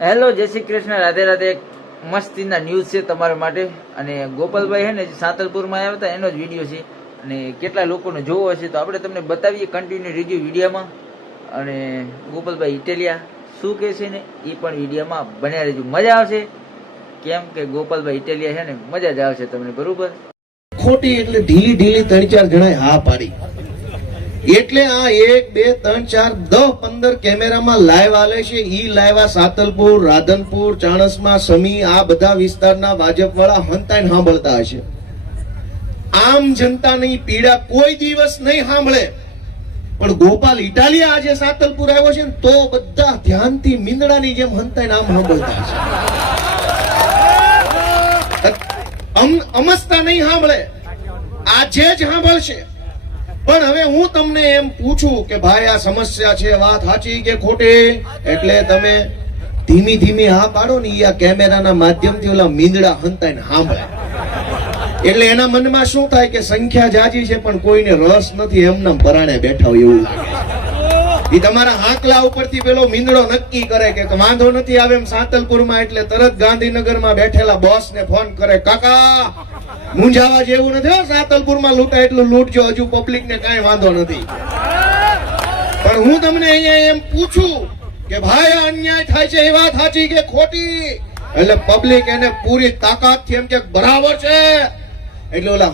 Hello, જય શ્રી કૃષ્ણ, રાધે રાધે. એક મસ્તીના news છે તમારા માટે. અને ગોપાલભાઈ છે ને સાતલપુરમાં આવ્યા હતા એનો જ વિડીયો છે અને કેટલા લોકોને જોવો હશે તો આપણે તમને બતાવીએ કન્ટિન્યુ રીવ્યુ વિડીયોમાં. અને ગોપાલભાઈ ઇટાલિયા શું કહે છે ને એ પણ વિડીયોમાં બન્યા રહેજો, મજા આવશે. કેમ કે ગોપાલભાઈ ઇટાલિયા છે ને મજા જ આવશે તમને, બરોબર. ખોટી એટલે ઢીલી ઢીલી 3-4 જણાએ હા પાડી એટલે આ 1 2 3 4 10 15 કેમેરામાં લાઈવ આલે છે. ઈ લાઈવ આ સાતલપુર, રાધનપુર, ચાણસમા, સમી આ બધા વિસ્તારના ભાજપ વાળા હંતાઈને સાંભળતા હશે. આમ જનતાની પીડા કોઈ દિવસ નહીં સાંભળે, પણ ગોપાલ ઇટાલિયા આજે સાતલપુર આવ્યો છે ને તો બધા ધ્યાનથી મીંદડાની જેમ હંતાઈને આમ સાંભળતા હશે. અમસ્તા નહીં સાંભળે, આજે જ સાંભળશે. પણ હવે હું તમને એમ પૂછું કે ભાઈ આ સમસ્યા છે, વાત સાચી કે ખોટી? એટલે તમે ધીમી ધીમી હા પાડો ને, આ કેમેરાના માધ્યમથી ઓલા મીંદડા હંતાઈને સાંભળે. એટલે એના મનમાં શું થાય કે સંખ્યા જાજી છે પણ કોઈને રસ નથી, એમના પરાણે બેઠા હોય એવું લાગે. ઈ તમારા હાંકલા ઉપરથી પેલો મીંદડો નક્કી કરે કે વાંધો નથી આવે એમ સાતલપુરમાં, એટલે તરત ગાંધીનગરમાં બેઠેલા બોસ ને ફોન કરે, કાકા મુંજાવા જેવું નથી, સાતલપુરમાં લૂંટાય એટલું લૂંટજો, હજુ પબ્લિક ને કઈ વાંધો નથી. પણ હું તમને અહીંયા એમ પૂછું કે ભાઈ આ અન્યાય થાય છે એ વાત સાચી કે ખોટી? એટલે પબ્લિક એને પૂરી તાકાતથી એમ કે બરાબર છે. એટલે ઓલા